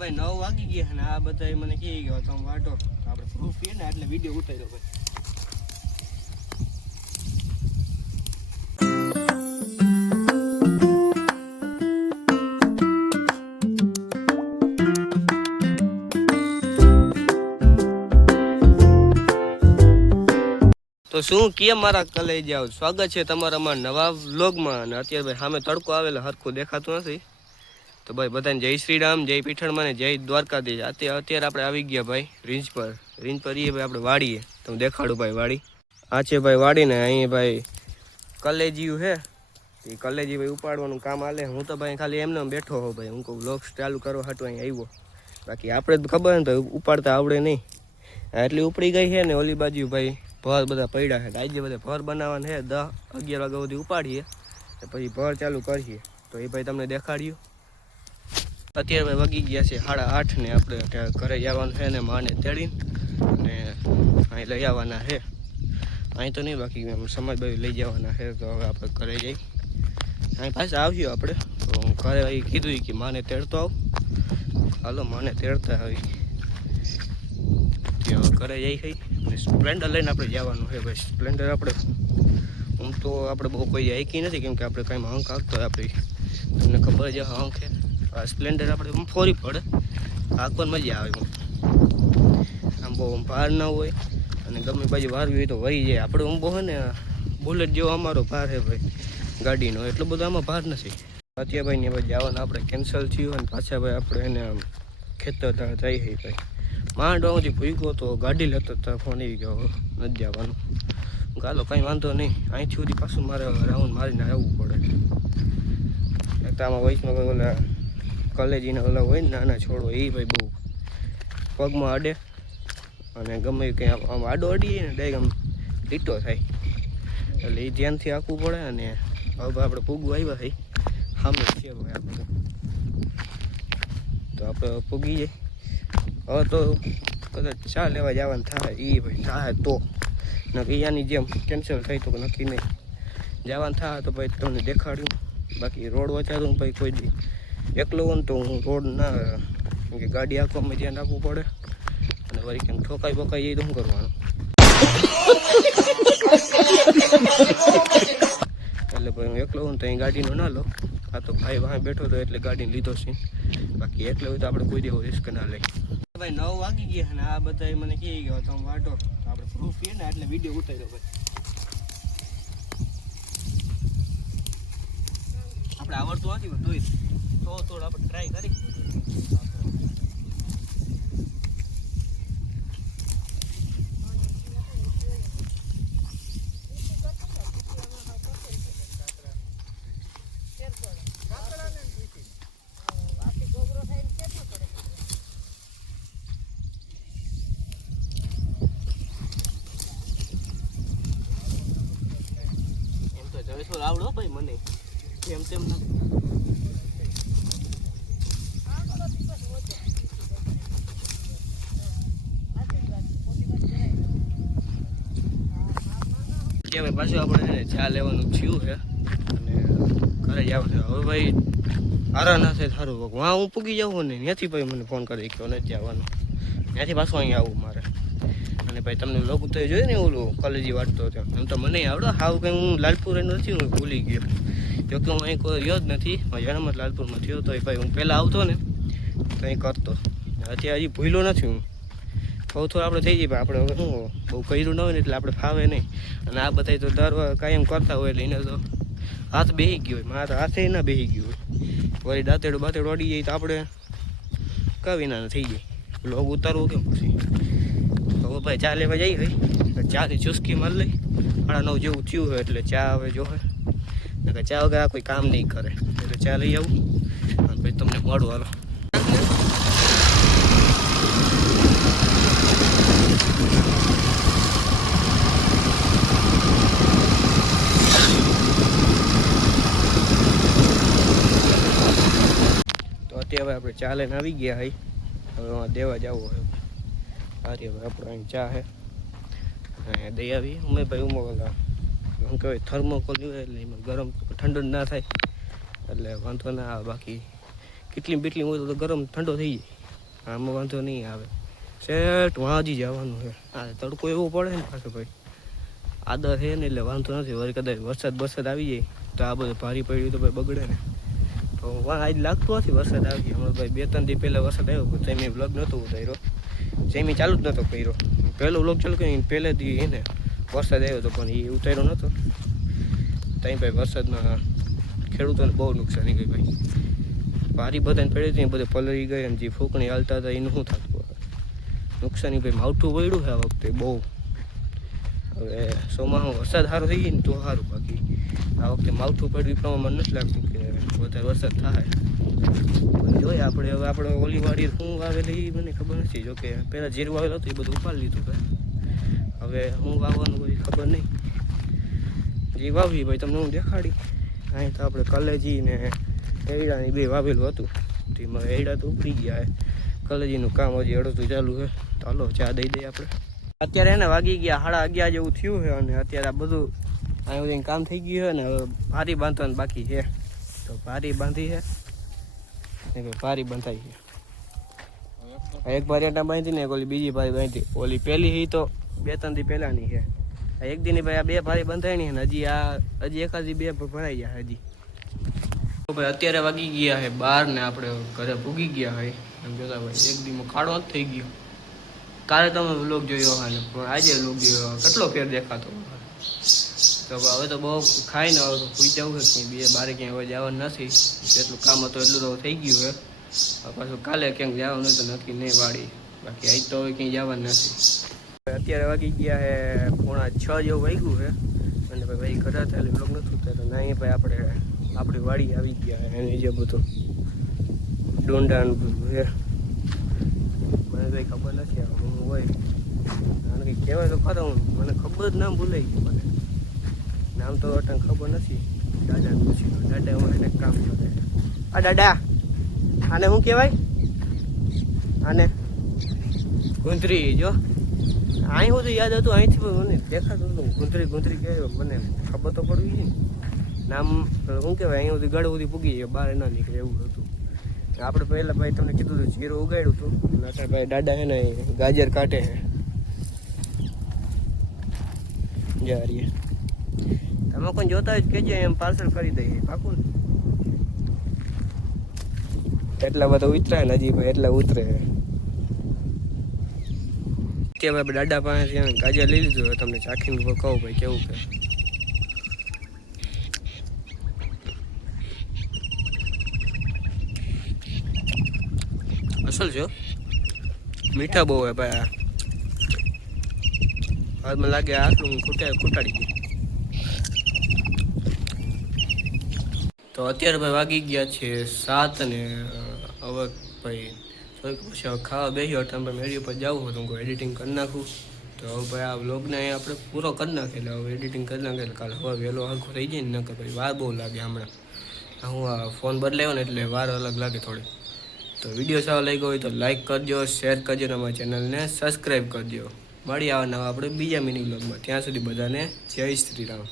ભાઈ 9 વાગી ગયા અને આ બધા મને કહી ગયો તમે વાટો આપણે પ્રૂફ છે ને એટલે વિડીયો ઉતાર્યો ભાઈ. તો શું કેમ મારા કલેજા સ્વાગત છે તમારા અમારા નવા વ્લોગમાં. અને અત્યારે ભાઈ સામે તડકો આવેલો હરખું દેખાતું નથી. તો ભાઈ બધાને જય શ્રી રામ, જય પીઠણમાં ને જય દ્વારકાધીશ. અત્યારે આપણે આવી ગયા ભાઈ રીંજ પર એ ભાઈ આપણે વાડીએ. તમે દેખાડું ભાઈ વાડી આ છે ભાઈ વાડી ને અહીં ભાઈ કલેજીયું છે. એ કલેજી ભાઈ ઉપાડવાનું કામ આલે. હું તો ભાઈ ખાલી એમને બેઠો હો ભાઈ. હું કહું વ્લોગ ચાલુ કરવા હાટું અહીં આવ્યો. બાકી આપણે તો ખબર ને તો ઉપાડતા આવડે નહીં. એટલી ઉપડી ગઈ છે ને ઓલી બાજુ ભાઈ ભર બધા પડ્યા છે. આજે બધા ભર બનાવવાના છે 10-11 વાગ્યા સુધી ઉપાડીએ પછી ભર ચાલુ કરીએ. તો એ ભાઈ તમને દેખાડ્યું. અત્યારે ભાઈ વાગી ગયા છે 8:30 ને આપણે ઘરે જવાનું છે ને માને તેડીને અને અહીં લઈ આવવાના છે. અહીં તો નહીં બાકી સમાજ બાજુ લઈ જવાના છે. તો હવે આપણે ઘરે જઈ અહીં પાછા આવ્યું આપણે. તો હું ઘરે અહીં કીધું કે માને તેડતો આવ. હાલો માને તેડતા આવી ઘરે જઈ ગઈ. સ્પ્લેન્ડર લઈને આપણે જવાનું છે ભાઈ. સ્પ્લેન્ડર આપણે હું તો આપણે બહુ કોઈ હાઈકી નથી કેમ કે આપણે કાંઈ અંક હાંકતો હોય આપણી તમને ખબર જ અંક છે. આ સ્પ્લેન્ડર આપણે ફોરી પડે હાંકવાની મજા આવે. આમ બહુ ભાર ના હોય અને ગમે બાજુ વારવી હોય તો વહી જાય. આપણે બહુ હોય ને બુલેટ જેવો અમારો ભાર છે ભાઈ ગાડીનો. એટલો બધો આમાં ભાર નથી. અત્યારે ભાઈ ને ભાઈ જવાનું આપણે કેન્સલ થયું અને પાછા ભાઈ આપણે એને ખેતર જઈ છે ભાઈ. માંડવામાંથી ભૂગ્યો તો ગાડી લેતો તો ફોન આવી ગયો નથી જવાનું. ગાલો કાંઈ વાંધો નહીં. અહીંથી સુધી પાછું મારે રાઉન્ડ મારીને આવવું પડે. એક તો આમાં વયસમાં કોઈ ઓલા કલેજીના ઓલા હોય ને નાના છોડો એ ભાઈ બહુ પગમાં અડે અને ગમે કંઈ આમ આડો અડીએ ને ડાયરેક્ટ આમ લીટો થાય. એટલે એ ધ્યાનથી આંકવું પડે. અને હવે આપણે પૂગવું આવ્યા થઈ સામે છે ભાઈ આપણે. તો આપણે પૂગી જાય. હવે તો કદાચ ચા લેવા જવાનું થાય એ ભાઈ થાય તો નક્કી આની જેમ કેન્સલ થઈ તો નક્કી નહીં. જવાનું થાય તો ભાઈ તમને દેખાડ્યું. બાકી રોડ વચારું ભાઈ કોઈ દી એકલો હોય ને તો હું રોડ ના કે ગાડી આંખવામાં ધ્યાન રાખવું પડે. અને વળી કેમ ઠોકાઈ બકાઈ જાય તો શું કરવાનું. એટલે ભાઈ હું એકલો હું તો અહીં ગાડીનો ના લો. આ તો ભાઈ વાહ બેઠો હતો એટલે ગાડીને લીધો છે. બાકી એકલો હોય તો આપણે કોઈ દેવો રિસ્ક ના લઈ. ભાઈ 9 વાગી ગયા અને આ બધા મને કહી ગયો તમે વાટો આપણે પ્રૂફ છે ને એટલે વિડીયો ઉતાર્યો ભાઈ. આપણે આવડતું નથી તો થોડું આપણે ટ્રાય કરી. થોડું આવડો ભાઈ મને એમ તેમ ના કે પાછું આપણે ચા લેવાનું થયું છે અને ઘરે જવાનું છે. હવે ભાઈ હારા ના થાય સારું વાં હું પૂગી જાઉં ને ત્યાંથી ભાઈ મને ફોન કરી કે નથી જવાનું. ત્યાંથી પાછું અહીંયા આવું મારે. અને ભાઈ તમને લોક તો જોયું ને ઓલું કલેજી વાટતો હતો એમ તો મને આવડો હાવ કંઈ હું લાલપુર નથી હું ભૂલી ગયો. જો કે હું અહીં કોઈ રહ્યો જ નથી. જન્મ જ લાલપુરમાં થયો તો ભાઈ હું પહેલાં આવતો ને તો અહીં કરતો. અત્યારે હજી ભૂલો નથી હું. થોડું આપણે થઈ જાય આપણે હવે શું બહુ કર્યું ન હોય ને એટલે આપણે ફાવે નહીં. અને આ બધા તો દર કાયમ કરતા હોય એટલે એને તો હાથ બેસી ગયો હોય. મારા તો હાથે ના બેસી ગયો હોય. વળી દાંતેડું બાતેડું અડી જાય તો આપણે કવી ના થઈ જાય. લોગ ઉતારવું કેમ પછી. તો ભાઈ ચા લેવા જઈ ભાઈ ચાની ચુસ્કી મારી લઈ. 9:30 જેવું થયું હોય એટલે ચા હવે જોવે. ચા વગર આ કોઈ કામ નહીં કરે એટલે ચા લઈ આવું અને પછી તમને મળું. હાલો તો અત્યારે આપણે ચા લઈને આવી ગયા ભાઈ. હવે દેવા જવું હોય અરે હવે આપણે અહીં ચા છે અહીંયા દઈ આવી. અમે ભાઈ ઉમોલા શું કહેવાય થર્મોકોલ હોય એટલે એમાં ગરમ ઠંડુ ના થાય એટલે વાંધો ના આવે. બાકી કેટલી બીટલી હોય તો ગરમ ઠંડો થઈ જાય. આમાં વાંધો નહીં આવે. સેટ વાંજી જવાનું છે. હા તડકો એવો પડે ને પાછો ભાઈ આદર છે ને એટલે વાંધો નથી. વળી કદાચ વરસાદ આવી જાય તો આ બધું ભારી પડ્યું તો ભાઈ બગડે ને. તો આજ લાગતું નથી વરસાદ આવી ગયો હમણાં ભાઈ 2-3 દી પહેલાં વરસાદ આવ્યો પણ તેમ વ્લોગ નહોતો ઉતાર્યો. સેમી ચાલુ જ નહોતો કર્યો. પહેલો વ્લોગ ચાલુ કર્યો પહેલેથી એને વરસાદ આવ્યો હતો પણ એ ઉતાર્યો નહોતો. ત્યાં ભાઈ વરસાદમાં ખેડૂતોને બહુ નુકસાની ગઈ ભાઈ. ભારી બધાને પડી હતી બધે પલળી ગઈ અને જે ફૂંકણી હાલતા હતા એનું શું થતું નુકસાની ભાઈ માવઠું પડ્યું છે આ વખતે બહુ. હવે ચોમાસું વરસાદ સારો થઈ ગયો ને તો સારું. બાકી આ વખતે માવઠું પડ્યું એ પ્રમાણે મને નથી લાગતું કે વધારે વરસાદ થાય. જોઈએ આપણે ઓલી વાડી શું વાવેલી એ મને ખબર નથી. જોકે પહેલાં જીરું વાવેલું હતું એ બધું ઉપાડી લીધું ભાઈ. હવે હું વાવવાનું કોઈ ખબર નહીં. જે વાવી ભાઈ તમને હું દેખાડી. અહીં તો આપણે કલેજી ને એડાની બે વાવેલું હતું. તેમાં એડા તો ઉપડી ગયા. કલેજીનું કામ હજી અડધું ચાલુ છે. ચાલો ચા દઈ દઈએ આપણે. અત્યારે એને વાગી ગયા 11:30 જેવું થયું છે અને અત્યારે આ બધું અહીં બધું કામ થઈ ગયું છે ને હવે ભારી બાંધવાનું બાકી છે. તો ભારી બાંધી છે ને ભારી બંધાઈ છે. એક ભારી આટા બાંધી ને ઓલી બીજી ભારી બાંધી. ઓલી પહેલી તો 2-3 દી પહેલાંની છે. એક દીની ભાઈ આ 2 ભારી બંધાઈ ને હજી એકાદી 2 ભરાઈ ગયા હજી. તો ભાઈ અત્યારે વાગી ગયા છે 12 ને આપણે ઘરે ભૂગી ગયા હોય એમ કહેતા ભાઈ એક દીમાં ખાડો જ થઈ ગયો. કાલે તમે વ્લોગ જોયો હા ને પણ આજે વ્લોગ જોયો કેટલો ફેર દેખાતો. તો હવે તો બહુ ખાઈને હવે તો સુઈ જવું છે. બે બારે ક્યાંય હવે જવાનું નથી. જેટલું કામ હતું એટલું તો થઈ ગયું છે. પાછું કાલે ક્યાંક જવાનું હોય તો નક્કી નહીં વાળી. બાકી આજ તો હવે ક્યાંય જવાનું નથી. અત્યારે વાગી ગયા છે 5:45 જેવું વાગ્યું છે અને ભાઈ ઘરે થયેલું વ્લોગ નથી ઉતાર્યો. ના એ ભાઈ આપણે આપણી વાડી આવી ગયા એને જે બધું ડોંડાનું બધું છે મને કંઈ ખબર નથી. હું હોય કારણ કે કહેવાય તો ખરો મને ખબર જ નામ ભૂલાઈ ગયું. મને નામ તો અટણ ખબર નથી. દાદાને પૂછી દાદા અમારે કામ કરે. આ દાદા આને શું કહેવાય? આને ગુંદરી જો અહીં હું તો યાદ હતું અહીંથી મને દેખાતું હતું ગુંદરી કહેવાય. મને ખબર તો પડવી છે નામ શું કહેવાય. અહીં સુધી ગળ સુધી પૂગી જાય બહાર ના નીકળે એવું હતું. આપણે પહેલાં ભાઈ તમને કીધું હતું જીરું ઉગાડ્યું હતું. અત્યારે ભાઈ દાદા છે ને ગાજર કાઢે છે. જારીએ તમે કોઈ જોતા હોય કહેજો એમ પાર્સલ કરી દઈએ પાકું ને. એટલા બધા ઉતરાય ને હજી ભાઈ એટલા ઉતરે. ત્યાં ભાઈ દાદા પાસે ગાજર લઈ લીધું હોય તમને ચાખીને કહું ભાઈ કેવું કે. અસલ છે મીઠા બહુ હે ભાઈ. હાથમાં લાગે આટલું ખૂટાડી ગયું. તો અત્યારે ભાઈ વાગી ગયા છે 7 ને હવે ભાઈ પછી હવે ખાવા બેસ્યો તમે મેળી ઉપર જવું હતું કોઈ એડિટિંગ કરી નાખું. તો હવે ભાઈ આ વ્લોગને આપણે પૂરો કરી નાખે એટલે હવે એડિટિંગ કરી નાખે એટલે કાલે હવે વહેલો હરખું થઈ જાય ને નકર ભાઈ વાર બહુ લાગે. હમણાં હું આ ફોન બદલાયો ને એટલે વાર અલગ લાગે થોડી. તો વિડીયો સારો લાગ્યો હોય તો લાઈક કરજો, શેર કરજો અને અમારા ચેનલને સબસ્ક્રાઈબ કરજો. મળી આવવાના આપણે બીજા મિની વ્લોગમાં. ત્યાં સુધી બધાને જય શ્રી રામ.